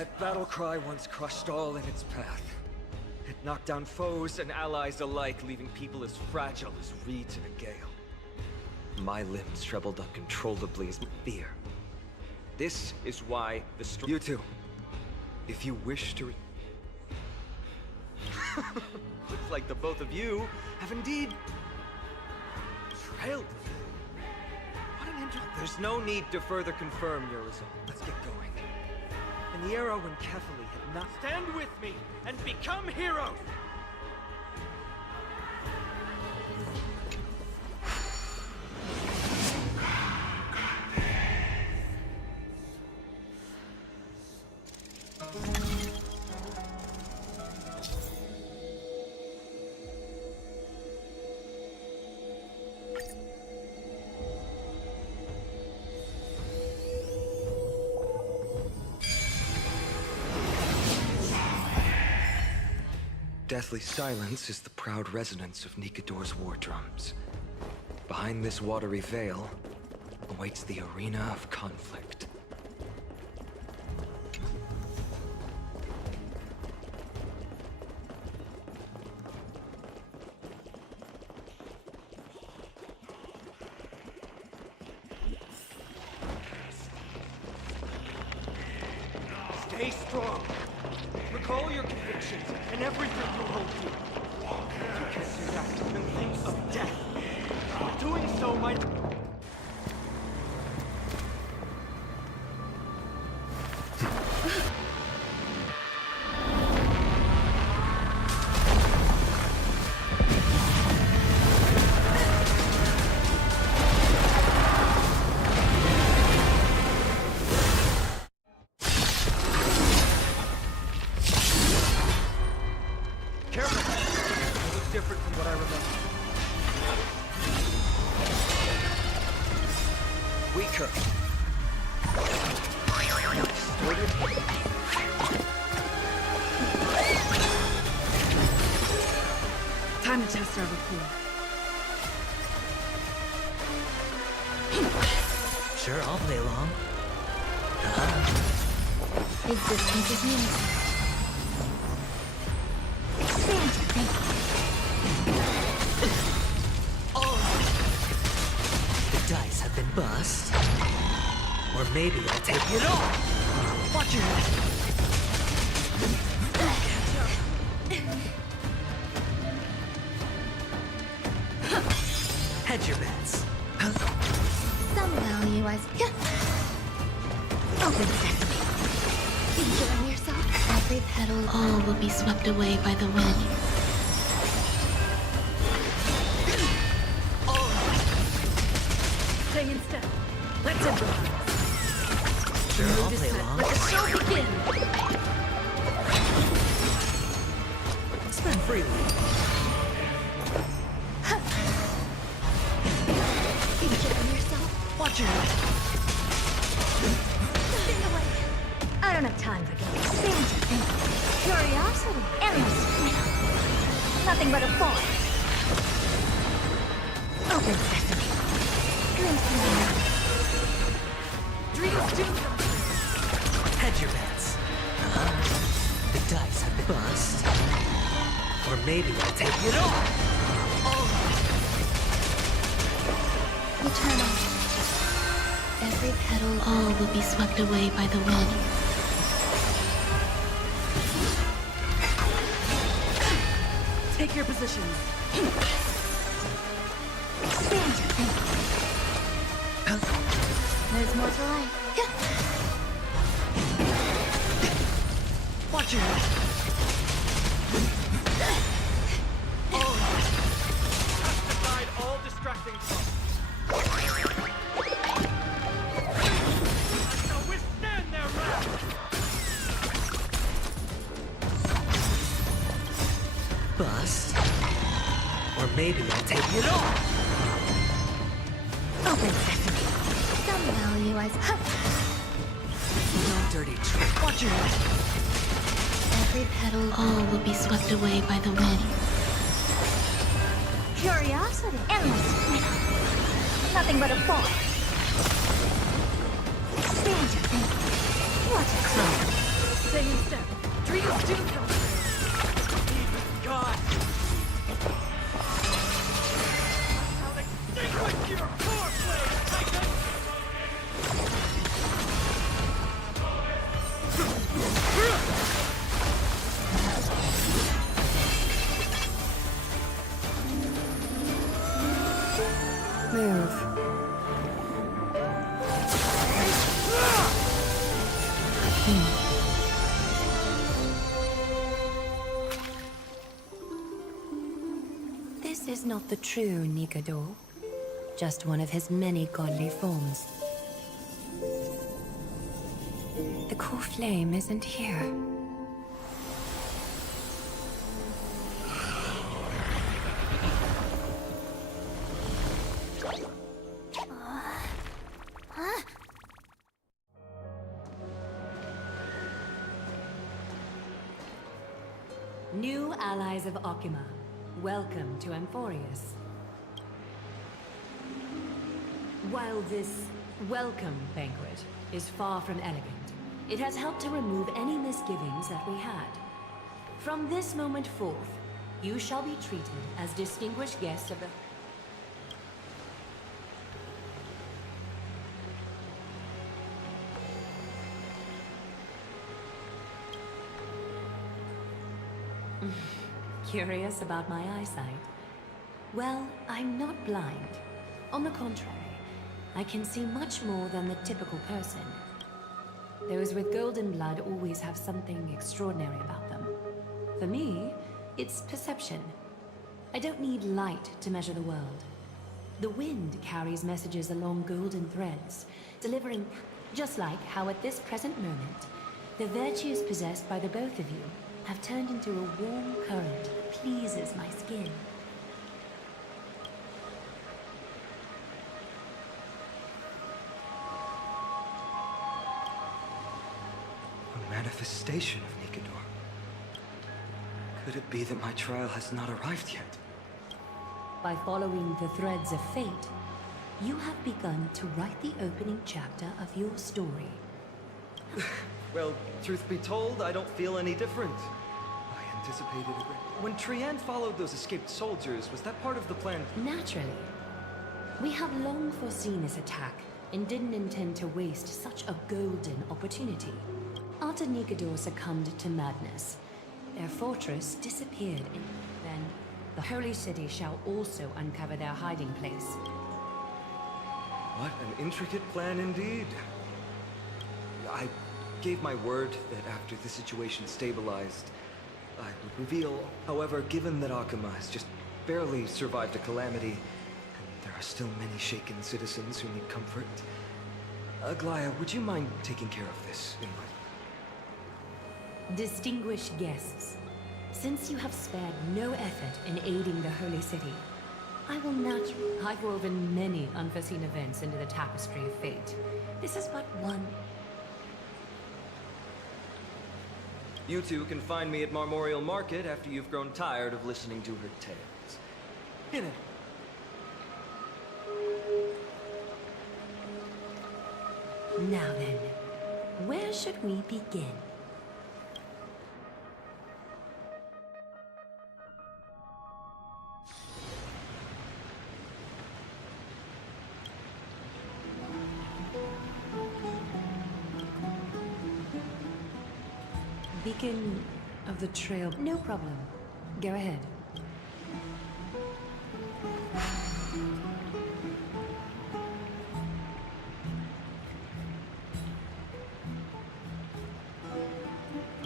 That battle cry once crushed all in its path. It knocked down foes and allies alike, leaving people as fragile as reeds in a gale. My limbs trembled uncontrollably as fear. This is why the You two, if you wish to looks like the both of you have indeed trailed. What an intro. There's no need to further confirm your result. Let's get going. In the era when Kefali had not... Stand with me and become heroes! Deathly silence is the proud resonance of Nikador's war drums. Behind this watery veil awaits the arena of conflict. Stay strong! Recall your convictions and everything you hold dear. You can do that and think of death. But doing so might... different from what I remember. Weaker. Time to test our rapport. Sure, I'll play along. Existence is meaningful. The dice have been bust. Or maybe I'll take it all. Watch your head. Hedge your bets. Some value as... Open sesame. Enjoying yourself? Every petal... All will be swept away by the wind. Stay in step. Let's improvise. Sure, I'll play along. Let the show begin. Spend freely. Enjoying yourself? Watch your head. Stay away. I don't have time for games. Curiosity. Endless. Nothing but a force. Open sesame. Dreams do come true. Hedge your bets. The dice have been bust. Or maybe I'll take it all. Eternal. Every petal... All will be swept away by the wind. Take your positions. There's more to life. Watch your head. Justified all distracting thoughts. I shall withstand their wrath. Bust. Or maybe I'll take it all. Open sesame. Some value as... No dirty trick. Watch your head. Every petal... All will be swept away by the wind. Curiosity. Endless. Nothing but a force. Stand your thing. Watch it. This is not the true Nikador, just one of his many godly forms. The core flame isn't here. New allies of Okima, welcome to Amphorius. While this welcome banquet is far from elegant, it has helped to remove any misgivings that we had. From this moment forth, you shall be treated as distinguished guests of the... Curious about my eyesight? Well, I'm not blind. On the contrary, I can see much more than the typical person. Those with golden blood always have something extraordinary about them. For me, it's perception. I don't need light to measure the world. The wind carries messages along golden threads, delivering just like how at this present moment, the virtues possessed by the both of you have turned into a warm current that pleases my skin. A manifestation of Nikador. Could it be that my trial has not arrived yet? By following the threads of fate, you have begun to write the opening chapter of your story. Well, truth be told, I don't feel any different. I anticipated a great... When Trian followed those escaped soldiers, was that part of the plan? Naturally. We have long foreseen this attack and didn't intend to waste such a golden opportunity. After Nikador succumbed to madness, their fortress disappeared and then the Holy City shall also uncover their hiding place. What an intricate plan indeed. I gave my word that after the situation stabilized, I would reveal. However, given that Akuma has just barely survived a calamity, and there are still many shaken citizens who need comfort, Aglaya, would you mind taking care of this in my... Distinguished guests, since you have spared no effort in aiding the Holy City, I've woven many unforeseen events into the tapestry of fate. This is but one. You two can find me at Marmorial Market after you've grown tired of listening to her tales. In it. Now then, where should we begin? Beacon of the Trail. No problem. Go ahead.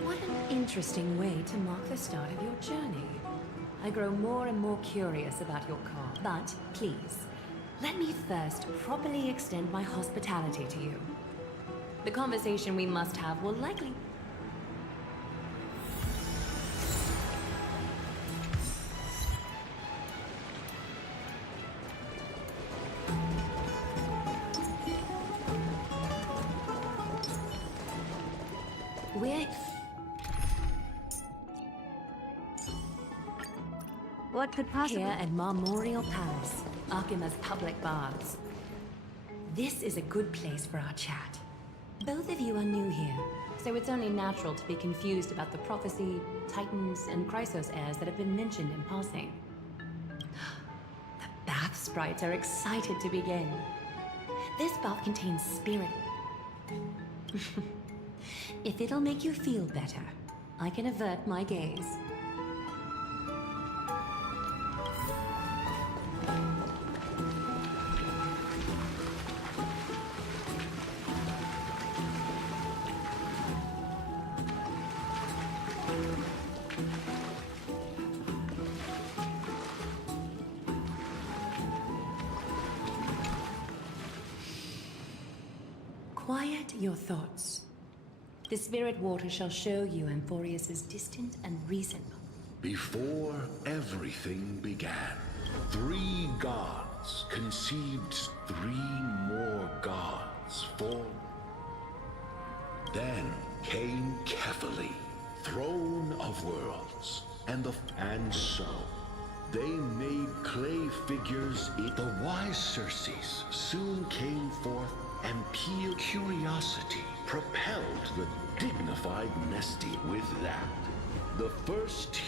What an interesting way to mark the start of your journey. I grow more and more curious about your car. But please, let me first properly extend my hospitality to you. The conversation we must have will likely... What could possibly... Here at Marmorial Palace, Akima's public baths. This is a good place for our chat. Both of you are new here, so it's only natural to be confused about the prophecy, titans, and Chrysos heirs that have been mentioned in passing. The bath sprites are excited to begin. This bath contains spirit. If it'll make you feel better, I can avert my gaze. Quiet your thoughts. The spirit water shall show you Amphorius's distant and recent. Before everything began, 3 gods conceived 3 more gods for. Then came Kephaly, throne of worlds, and so they made clay figures. The wise Circes soon came forth, and pure curiosity propelled the dignified Nestia. With that, the first.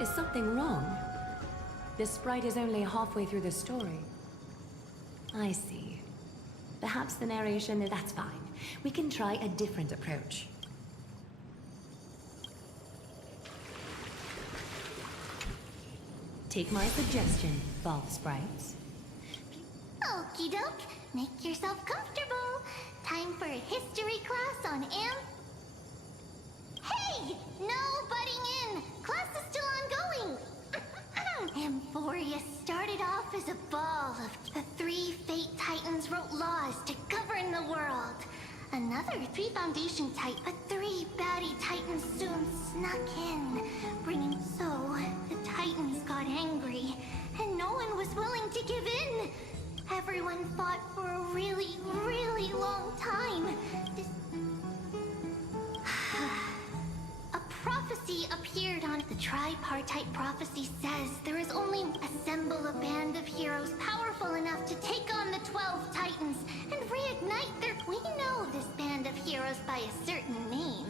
Is something wrong? The sprite is only halfway through the story. I see. Perhaps the narration is... That's fine. We can try a different approach. Take my suggestion, Valve Sprites. Okie doke. Make yourself comfortable. Time for a history class on Hey! No butting in! Class is still ongoing! Amphorius started off as a ball of the 3 Fate Titans wrote laws to govern the world. Another 3 Foundation Titan, but 3 baddie Titans soon snuck in, bringing... So, the Titans got angry, and no one was willing to give in. Everyone fought for a really, really long time. A prophecy appeared on... The tripartite prophecy says there is only... Assemble a band of heroes powerful enough to take on the 12 Titans and reignite their... We know this band of heroes by a certain name.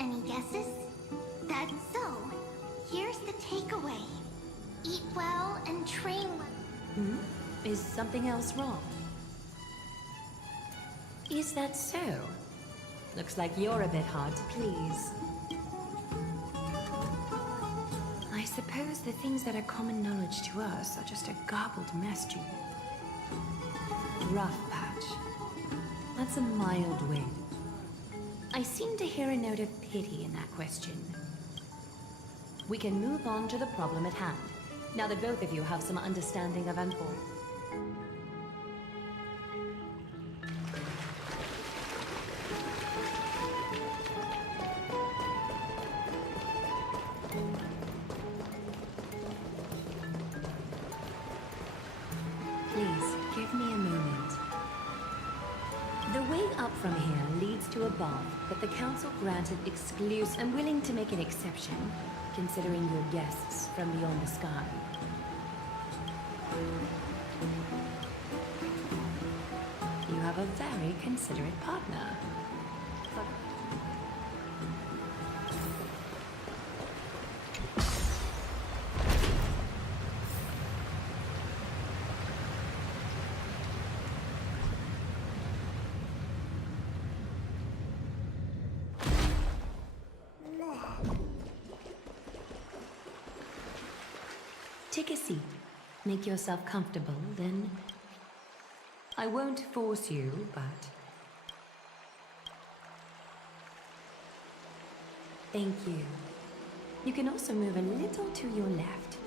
Any guesses? That's so. Here's the takeaway. Eat well and train well. Is something else wrong? Is that so? Looks like you're a bit hard to please. I suppose the things that are common knowledge to us are just a garbled mess to you. Rough patch. That's a mild way. I seem to hear a note of pity in that question. We can move on to the problem at hand, now that both of you have some understanding of Amphor. Please, give me a moment. The way up from here leads to a bath that the Council granted exclusive. I'm willing to make an exception, considering your guests from beyond the sky. You have a very considerate partner. Take a seat. Make yourself comfortable, then... I won't force you, but... Thank you. You can also move a little to your left.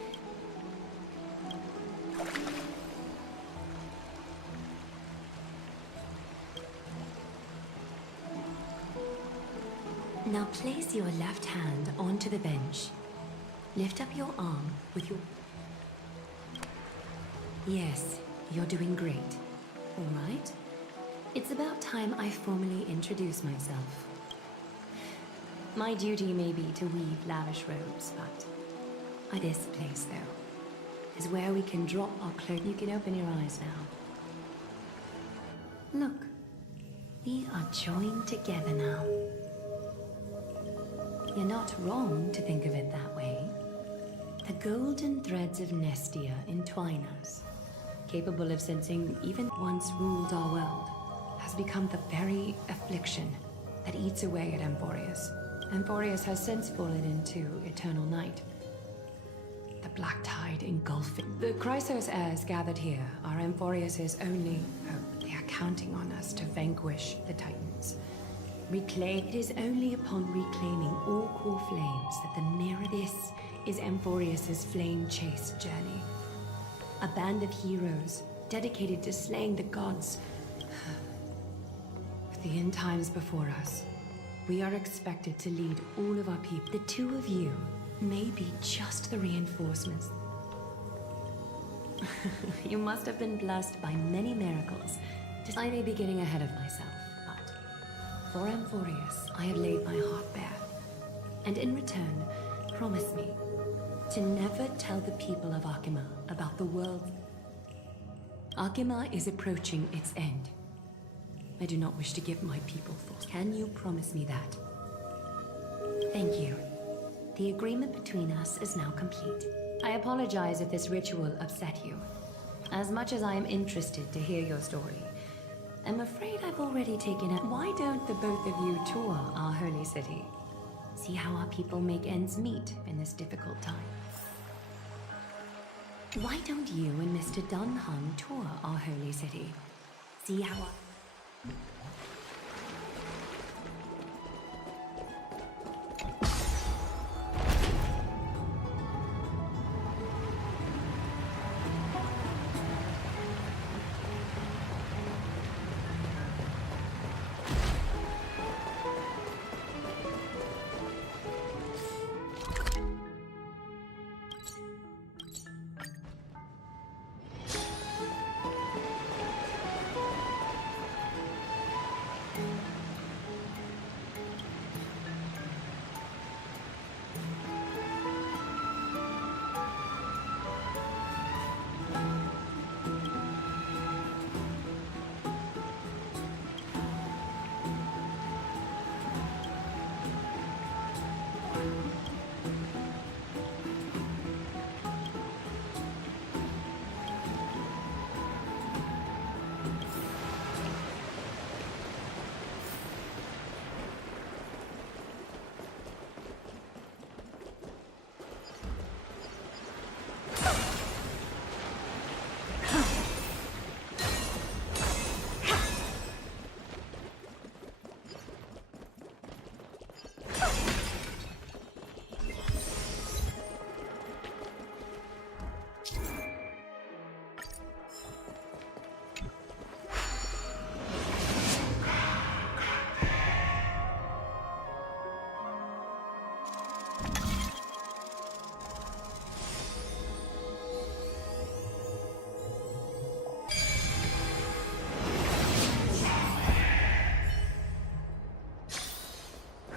Now place your left hand onto the bench. Lift up your arm with your... Yes, you're doing great. All right. It's about time I formally introduce myself. My duty may be to weave lavish robes, but this place, though, is where we can drop our cloak. You can open your eyes now. Look, we are joined together now. You're not wrong to think of it that way. The golden threads of Nestia entwine us. Capable of sensing even once ruled our world, has become the very affliction that eats away at Amphorius. Amphorius has since fallen into eternal night. The black tide engulfing. The Chrysos heirs gathered here are Amphorius's only hope. They are counting on us to vanquish the Titans. It is only upon reclaiming all core flames that the mirror... This is Amphorius's flame-chased journey. A band of heroes dedicated to slaying the gods. With the end times before us, we are expected to lead all of our people. The two of you may be just the reinforcements. You must have been blessed by many miracles. I may be getting ahead of myself, but for Amphorius, I have laid my heart bare. And in return, promise me to never tell the people of Akima about the world. Akima is approaching its end. I do not wish to give my people thoughts. Can you promise me that? Thank you. The agreement between us is now complete. I apologize if this ritual upset you. As much as I am interested to hear your story, I'm afraid I've already taken it. Why don't the both of you tour our holy city? See how our people make ends meet in this difficult time. Why don't you and Mr. Dunhung tour our holy city? See how our...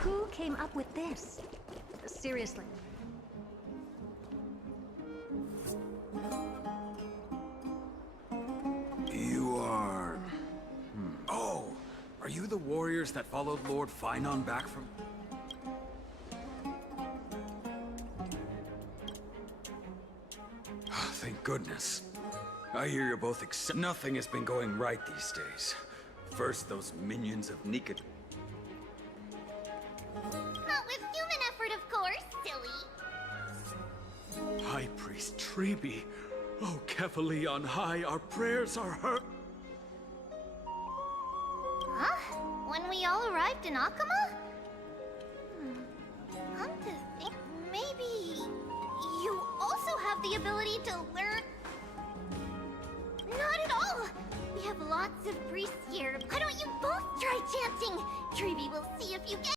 Who came up with this? Seriously. You are... Oh, are you the warriors that followed Lord Finon back from... Thank goodness. I hear you're both Nothing has been going right these days. First, those minions of Nika... Not with human effort, of course, silly. High Priest Treeby. Oh, Kefali on high, our prayers are heard. Huh? When we all arrived in Akama? Come to think, maybe you also have the ability to learn... Not at all! We have lots of priests here. Why don't you both try chanting? Treeby will see if you get...